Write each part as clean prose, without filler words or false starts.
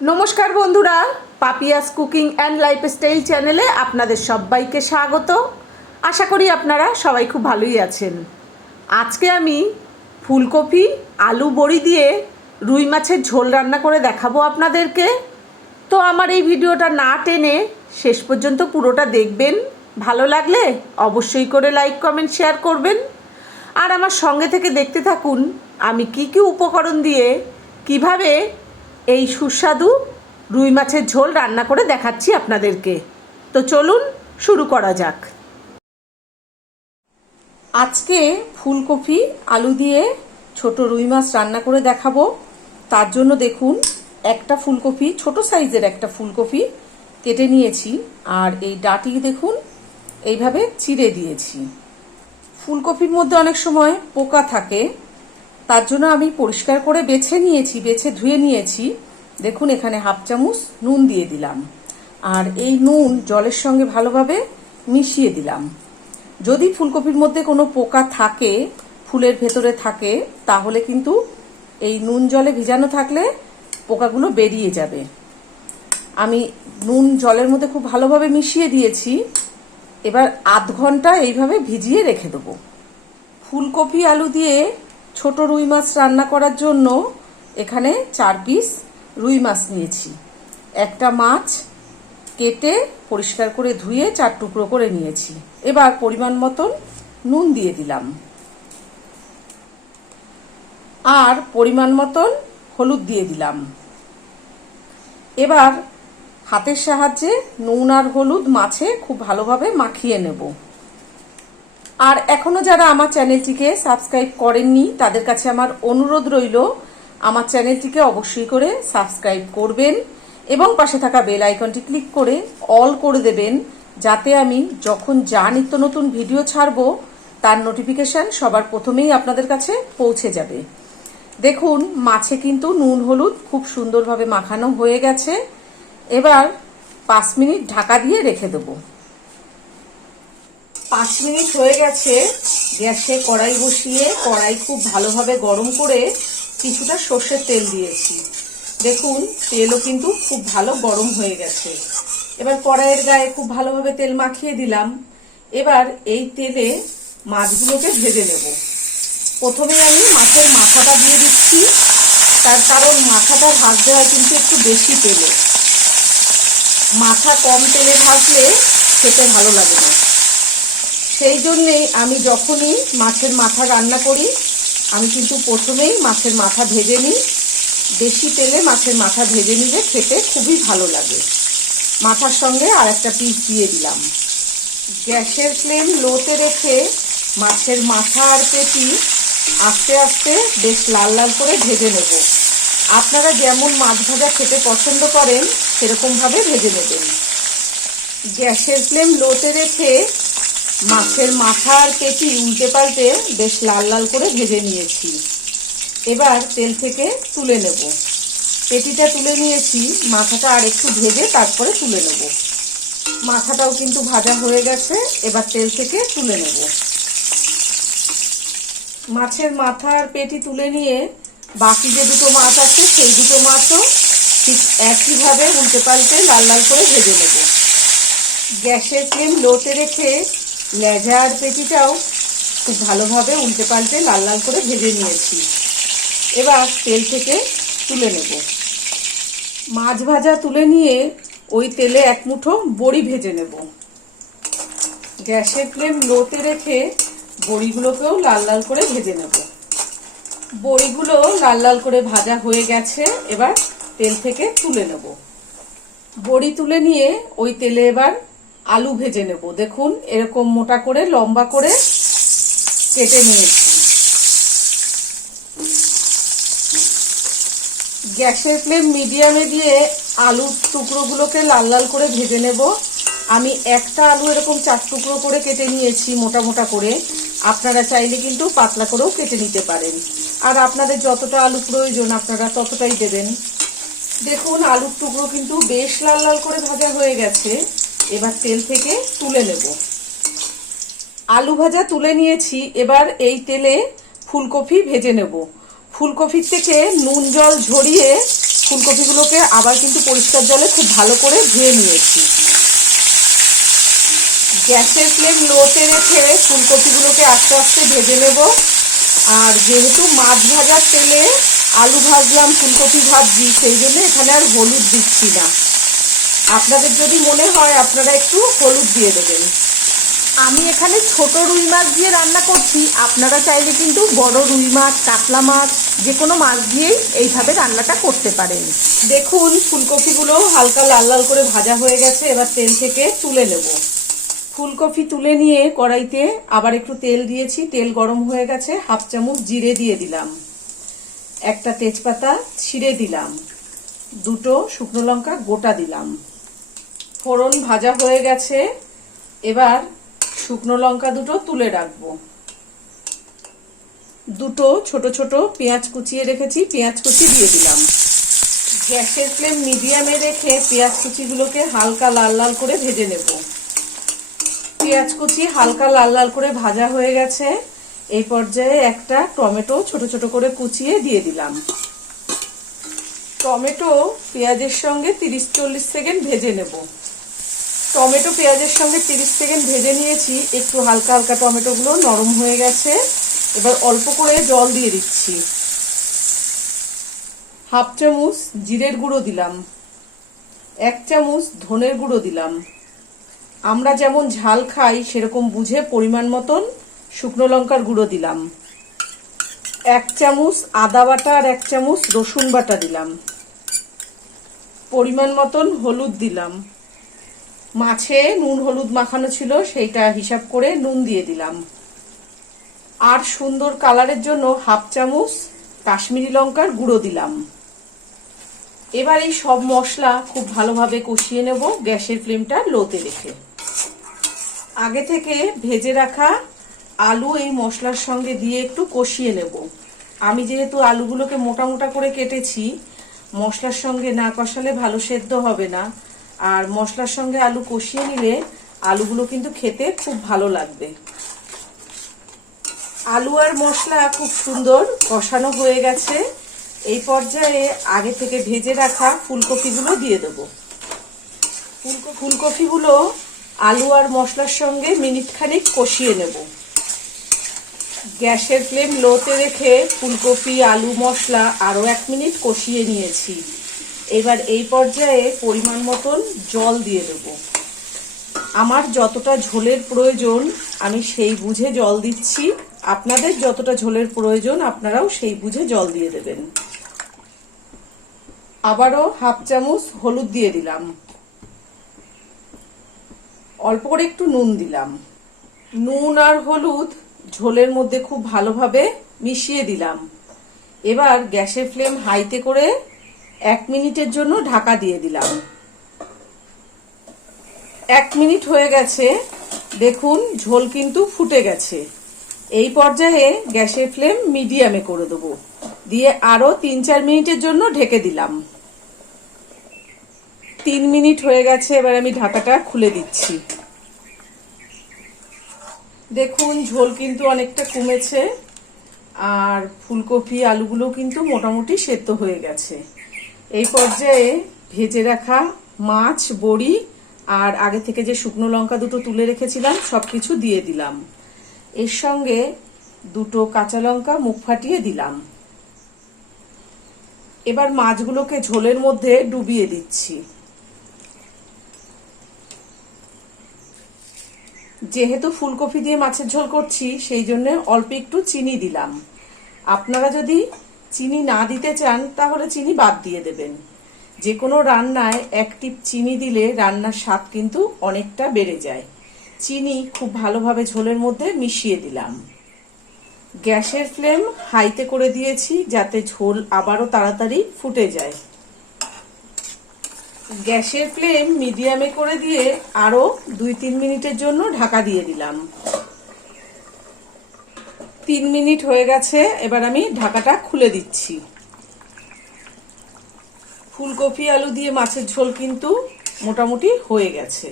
নমস্কার বন্ধুরা, Papiya's cooking and lifestyle চ্যানেলে আপনাদের সবাইকে স্বাগত। আশা করি আপনারা সবাই খুব ভালোই আছেন। আজকে আমি ফুলকপি আলু বড়ি দিয়ে রুই মাছের ঝোল রান্না করে দেখাবো আপনাদেরকে। তো আমার এই ভিডিওটা না টেনে শেষ পর্যন্ত পুরোটা দেখবেন। ভালো লাগলে অবশ্যই করে লাইক কমেন্ট শেয়ার করবেন। আর আমার সঙ্গে থেকে দেখতে থাকুন আমি কি কি উপকরণ দিয়ে কিভাবে এই সুস্বাদু রুই মাছের ঝোল রান্না করে দেখাচ্ছি আপনাদেরকে। তো চলুন শুরু করা যাক। আজকে ফুলকপি আলু দিয়ে ছোট রুই মাছ রান্না করে দেখাবো। তার জন্য দেখুন, একটা ফুলকপি, ছোট সাইজের একটা ফুলকপি কেটে নিয়েছি, আর এই ডাঁটি দেখুন এইভাবে চিড়ে দিয়েছি। ফুলকপির মধ্যে অনেক সময় পোকা থাকে, তার জন্য আমি পরিষ্কার করে বেছে ধুয়ে নিয়েছি। দেখুন এখানে হাফ চামচ নুন দিয়ে দিলাম, আর এই নুন জলের সঙ্গে ভালোভাবে মিশিয়ে দিলাম। যদি ফুলকপির মধ্যে কোনো পোকা থাকে, ফুলের ভেতরে থাকে, তাহলে কিন্তু এই নুন জলে ভিজানো থাকলে পোকাগুলো বেরিয়ে যাবে। আমি নুন জলের মধ্যে খুব ভালোভাবে মিশিয়ে দিয়েছি। এবার আধ ঘন্টা এইভাবে ভিজিয়ে রেখে দেবো। ফুলকপি আলু দিয়ে ছোট রুই মাছ রান্না করার জন্য এখানে 4 পিস রুই মাছ নিয়েছি। একটা মাছ কেটে পরিষ্কার করে ধুয়ে 4 টুকরো করে নিয়েছি। এবার পরিমাণ মতন নুন দিয়ে দিলাম, আর পরিমাণ মতন হলুদ দিয়ে দিলাম। এবার হাতের সাহায্যে নুন আর হলুদ মাছে খুব ভালোভাবে মাখিয়ে নেব। আর এখনো যারা আমার চ্যানেলটিকে সাবস্ক্রাইব করেননি, তাদের কাছে আমার অনুরোধ রইল আমার চ্যানেলটিকে অবশ্যই করে সাবস্ক্রাইব করবেন এবং পাশে থাকা বেল আইকনটি ক্লিক করে অল করে দেবেন, যাতে আমি যখন যা নিত্য নতুন ভিডিও ছাড়বো তার নোটিফিকেশন সবার প্রথমেই আপনাদের কাছে পৌঁছে যাবে। দেখুন মাছে কিন্তু নুন হলুদ খুব সুন্দরভাবে মাখানো হয়ে গেছে। এবার 5 মিনিট ঢাকা দিয়ে রেখে দেবো। 5 মিনিট হয়ে গেছে। গ্যাসে কড়াই বসিয়ে কড়াই খুব ভালোভাবে গরম করে কিছুটা সর্ষের তেল দিয়েছি। দেখুন তেলও কিন্তু খুব ভালো গরম হয়ে গেছে। এবার কড়াইয়ের গায়ে খুব ভালোভাবে তেল মাখিয়ে দিলাম। এবার এই তেলে মাছগুলোকে ভেজে নেব। প্রথমে আমি মাছের মাথাটা দিয়ে দিচ্ছি, তার কারণ মাথাটা ভাজতে হয় কিন্তু একটু বেশি তেলে। মাথা কম তেলে ভাজলে খেতে ভালো লাগে না। সেই জন্যেই আমি যখনই মাছের মাথা রান্না করি, আমি কিন্তু প্রথমেই মাছের মাথা ভেজে নিই। বেশি তেলে মাছের মাথা ভেজে নিলে খেতে খুবই ভালো লাগে। মাথার সঙ্গে আর একটা পিস দিয়ে দিলাম। গ্যাসের ফ্লেম লোতে রেখে মাছের মাথা আর পেটি আস্তে আস্তে বেশ লাল লাল করে ভেজে নেব। আপনারা যেমন মাছ ভাজা খেতে পছন্দ করেন সেরকমভাবে ভেজে নেবেন। গ্যাসের ফ্লেম লোতে রেখে মাছের মাথা আর পেটি উল্টে পাল্টে বেশ লাল লাল করে ভেজে নিয়েছি। এবার তেল থেকে তুলে নেব। পেটিটা তুলে নিয়েছি, মাথাটা আর একটু ভেজে তারপরে তুলে নেব। মাথাটাও কিন্তু ভাজা হয়ে গেছে। এবার তেল থেকে তুলে নেব। মাছের মাথা আর পেটি তুলে নিয়ে বাকি যে দুটো মাছ আছে সেই দুটো মাছও ঠিক একইভাবে উল্টে পাল্টে লাল লাল করে ভেজে নেব। গ্যাসের ফ্লেম লোতে রেখে লেজা আর পেটিটাও খুব ভালোভাবে উল্টে পাল্টে লাল লাল করে ভেজে নিয়েছি। এবার তেল থেকে তুলে নেব। মাছ ভাজা তুলে নিয়ে ওই তেলে এক মুঠো বড়ি ভেজে নেব। গ্যাসের ফ্লেম লোতে রেখে বড়িগুলোকেও লাল লাল করে ভেজে নেব। বড়িগুলো লাল লাল করে ভাজা হয়ে গেছে। এবার তেল থেকে তুলে নেব। বড়ি তুলে নিয়ে ওই তেলে এবার আলু ভেজে নেব। দেখুন এরকম মোটা করে লম্বা করে কেটে নিয়েছি। গ্যাসের ফ্লেম মিডিয়ামে দিয়ে আলুর টুকরোগুলোকে লাল লাল করে ভেজে নেব। আমি একটা আলু এরকম 4 টুকরো করে কেটে নিয়েছি মোটা মোটা করে। আপনারা চাইলে কিন্তু পাতলা করেও কেটে নিতে পারেন, আর আপনাদের যতটা আলু প্রয়োজন আপনারা ততটাই দেবেন। দেখুন আলুর টুকরো কিন্তু বেশ লাল লাল করে ভাজা হয়ে গেছে। এবার তেল থেকে তুলে নেব। আলু ভাজা তুলে নিয়েছি। এবার এই তেলে ফুলকপি ভেজে নেব। ফুলকপির থেকে নুন জল ঝরিয়ে ফুলকপিগুলোকে আবার কিন্তু পরিষ্কার জলে খুব ভালো করে ধুয়ে নিয়েছি। গ্যাসের ফ্লেম লোতে রেখে ফুলকপিগুলোকে আস্তে আস্তে ভেজে নেব। আর যেহেতু মাছ ভাজার তেলে আলু ভাজলাম, ফুলকপি ভাজছি, সেই জন্য এখানে আর হলুদ দিচ্ছি না। আপনাদের যদি মনে হয় আপনারা একটু হলুদ দিয়ে দেবেন। আমি এখানে ছোট রুই মাছ দিয়ে রান্না করছি, আপনারা চাইলে কিন্তু বড় রুই মাছ, কাতলা মাছ, যে কোনো মাছ দিয়েই এইভাবে রান্নাটা করতে পারেন। দেখুন ফুলকপিগুলো হালকা লাল লাল করে ভাজা হয়ে গেছে, এবার তেল থেকে তুলে নেব। ফুলকপি তুলে নিয়ে কড়াইতে আবার একটু তেল দিয়েছি, তেল গরম হয়ে গেছে, হাফ চামচ জিরে দিয়ে দিলাম, একটা তেজপাতা ছিঁড়ে দিলাম, দুটো শুকনো লঙ্কা গোটা দিলাম। ফোড়ন ভাজা হয়ে গেছে, এবার শুকনো লঙ্কা দুটো তুলে রাখবো। দুটো ছোট ছোট পেঁয়াজ কুচিয়ে রেখেছি, পেঁয়াজ কুচি দিয়ে দিলাম। গ্যাসের ফ্লেম মিডিয়ামে রেখে পেঁয়াজ কুচিগুলোকে হালকা লাল লাল করে ভেজে নেব। পেঁয়াজ কুচি হালকা লাল লাল করে ভাজা হয়ে গেছে, এই পর্যায়ে একটা টমেটো ছোট ছোট করে কুচিয়ে দিয়ে দিলাম। টমেটো পেঁয়াজের সঙ্গে 30-40 সেকেন্ড ভেজে নেব। টমেটো পেঁয়াজের সঙ্গে 30 সেকেন্ড ভেজে নিয়েছি, একটু হালকা হালকা টমেটোগুলো নরম হয়ে গেছে। এবার অল্প করে জল দিয়ে দিচ্ছি। হাফ চামচ জিরের গুঁড়ো দিলাম, 1 চামচ ধনের গুঁড়ো দিলাম। আমরা যেমন ঝাল খাই সেরকম বুঝে পরিমাণ মতন শুকনো লঙ্কার গুঁড়ো দিলাম। 1 চামচ আদা বাটা আর 1 চামচ রসুন বাটা দিলাম। পরিমাণ মতন হলুদ দিলাম। মাছে নুন হলুদ মাখানো ছিল, সেইটা হিসাব করে নুন দিয়ে দিলাম। আর সুন্দর কালারের জন্য হাফ চামচ কাশ্মীরি লঙ্কার গুঁড়ো দিলাম। এবার এই সব মশলা খুব ভালোভাবে কষিয়ে নেব, গ্যাসের ফ্লেমটা লোতে রেখে। আগে থেকে ভেজে রাখা আলু এই মশলার সঙ্গে দিয়ে একটু কষিয়ে নেব। আমি যেহেতু আলুগুলোকে মোটা মোটা করে কেটেছি, মশলার সঙ্গে না কষালে ভালো সেদ্ধ হবে না। আর মশলার সঙ্গে আলু কষিয়ে নিলে আলুগুলো কিন্তু খেতে খুব ভালো লাগবে। আলু আর মশলা খুব সুন্দর কষানো হয়ে গেছে, এই পর্যায়ে আগে থেকে ভেজে রাখা ফুলকপিগুলো দিয়ে দেব। ফুলকপিগুলো আলু আর মশলার সঙ্গে মিনিট খানিক কষিয়ে নেব। গ্যাসের ফ্লেম লোতে রেখে ফুলকপি, আলু, মশলা আরও 1 মিনিট কষিয়ে নিয়েছি। এবার এই পর্যায়ে পরিমাণ মতন জল দিয়ে দেব। আমার যতটা ঝোলের প্রয়োজন আমি সেই বুঝে জল দিচ্ছি, আপনাদের যতটা ঝোলের প্রয়োজন আপনারাও সেই বুঝে জল দিয়ে দেবেন। আবারও হাফ চামচ হলুদ দিয়ে দিলাম, অল্প করে একটু নুন দিলাম। নুন আর হলুদ ঝোলের মধ্যে খুব ভালোভাবে মিশিয়ে দিলাম। এবার গ্যাসের ফ্লেম হাইতে করে 1 মিনিটের জন্য ঢাকা দিয়ে দিলাম। 1 মিনিট হয়ে গেছে, দেখুন ঝোল কিন্তু ফুটে গেছে। এই পর্যায়ে গ্যাসের ফ্লেম মিডিয়ামে করে দেবো, দিয়ে আরো 3-4 মিনিটের জন্য ঢেকে দিলাম। 3 মিনিট হয়ে গেছে, এবার আমি ঢাকাটা খুলে দিচ্ছি। দেখুন ঝোল কিন্তু অনেকটা কমেছে, আর ফুলকপি আলুগুলো কিন্তু মোটামুটি সেদ্ধ হয়ে গেছে। এই পর্যায়ে ভেজে রাখা মাছ, বড়ি আর আগে থেকে যে শুকনো লঙ্কা দুটো তুলে রেখেছিলাম সবকিছু দিয়ে দিলাম। এর সঙ্গে 2টো কাঁচা লঙ্কা মুখ ফাটিয়ে দিলাম। এবার মাছগুলোকে ঝোলের মধ্যে ডুবিয়ে দিচ্ছি। যেহেতু ফুলকপি দিয়ে মাছের ঝোল করছি সেই জন্য অল্প একটু চিনি দিলাম। আপনারা যদি চিনি না দিতে চান তাহলে চিনি বাদ দিয়ে দেবেন। যে কোনো রান্নায় 1 টিপ চিনি দিলে রান্নার স্বাদ কিন্তু অনেকটা বেড়ে যায়। চিনি খুব ভালোভাবে ঝোলের মধ্যে মিশিয়ে দিলাম। গ্যাসের ফ্লেম হাইতে করে দিয়েছি যাতে ঝোল আবারও তাড়াতাড়ি ফুটে যায়। গ্যাসের ফ্লেম মিডিয়ামে করে দিয়ে আরো 2-3 মিনিটের জন্য ঢাকা দিয়ে দিলাম। 3 মিনিট হয়ে গেছে, এবার আমি ঢাকাটা খুলে দিচ্ছি। ফুলকপি আলু দিয়ে মাছের ঝোল কিন্তু মোটামুটি হয়ে গেছে।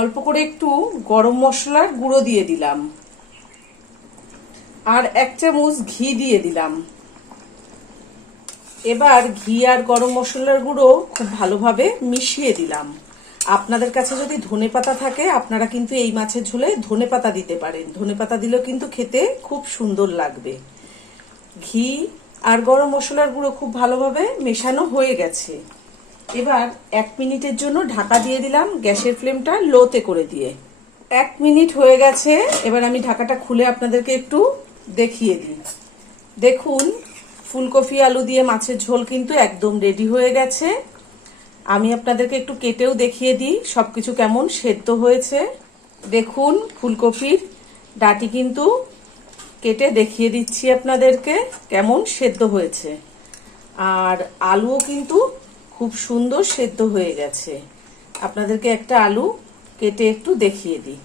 অল্প করে একটু গরম মশলার গুঁড়ো দিয়ে দিলাম, আর 1 চামচ ঘি দিয়ে দিলাম। এবার ঘি আর গরম মশলার গুঁড়ো খুব ভালোভাবে মিশিয়ে দিলাম। আপনাদের কাছে যদি ধনেপাতা থাকে আপনারা কিন্তু এই মাছের ঝোলে ধনেপাতা দিতে পারেন। ধনেপাতা দিলেও কিন্তু খেতে খুব সুন্দর লাগবে। ঘি আর গরম মশলার গুঁড়ো খুব ভালোভাবে মেশানো হয়ে গেছে। এবার 1 মিনিটের জন্য ঢাকা দিয়ে দিলাম, গ্যাসের ফ্লেমটা লোতে করে দিয়ে। 1 মিনিট হয়ে গেছে। এবার আমি ঢাকাটা খুলে আপনাদেরকে একটু দেখিয়ে দিই। দেখুন, ফুলকপি আলু দিয়ে মাছের ঝোল কিন্তু একদম রেডি হয়ে গেছে। আমি আপনাদেরকে একটু কেটেও দেখিয়ে দিই সবকিছু কেমন সেদ্ধ হয়েছে। দেখুন, ফুলকপির ডাঁটি কিন্তু কেটে দেখিয়ে দিচ্ছি আপনাদেরকে কেমন সেদ্ধ হয়েছে। আর আলুও কিন্তু খুব সুন্দর সেদ্ধ হয়ে গেছে। আপনাদেরকে একটা আলু কেটে একটু দেখিয়ে দিই।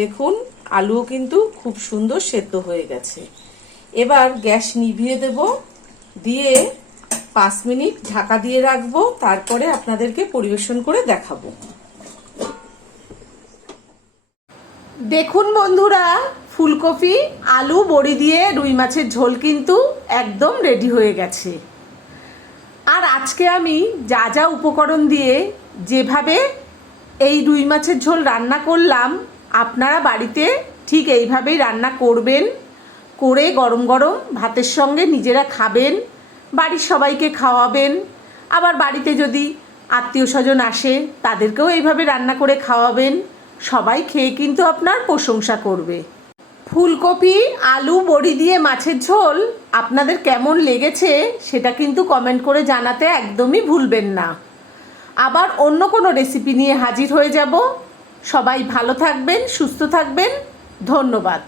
দেখুন, আলুও কিন্তু খুব সুন্দর সেদ্ধ হয়ে গেছে। এবার গ্যাস নিভিয়ে দেব, দিয়ে 5 মিনিট ঢাকা দিয়ে রাখবো। তারপরে আপনাদেরকে পরিবেশন করে দেখাবো। দেখুন বন্ধুরা, ফুলকপি আলু বড়ি দিয়ে রুই মাছের ঝোল কিন্তু একদম রেডি হয়ে গেছে। আর আজকে আমি যা যা উপকরণ দিয়ে যেভাবে এই রুই মাছের ঝোল রান্না করলাম, আপনারা বাড়িতে ঠিক এইভাবেই রান্না করবেন, করে গরম গরম ভাতের সঙ্গে নিজেরা খাবেন, বাড়ির সবাইকে খাওয়াবেন। আবার বাড়িতে যদি আত্মীয় স্বজন আসে তাদেরকেও এইভাবে রান্না করে খাওয়াবেন। সবাই খেয়ে কিন্তু আপনার প্রশংসা করবে। ফুলকপি আলু বড়ি দিয়ে মাছের ঝোল আপনাদের কেমন লেগেছে সেটা কিন্তু কমেন্ট করে জানাতে একদমই ভুলবেন না। আবার অন্য কোনো রেসিপি নিয়ে হাজির হয়ে যাব। সবাই ভালো থাকবেন, সুস্থ থাকবেন। ধন্যবাদ।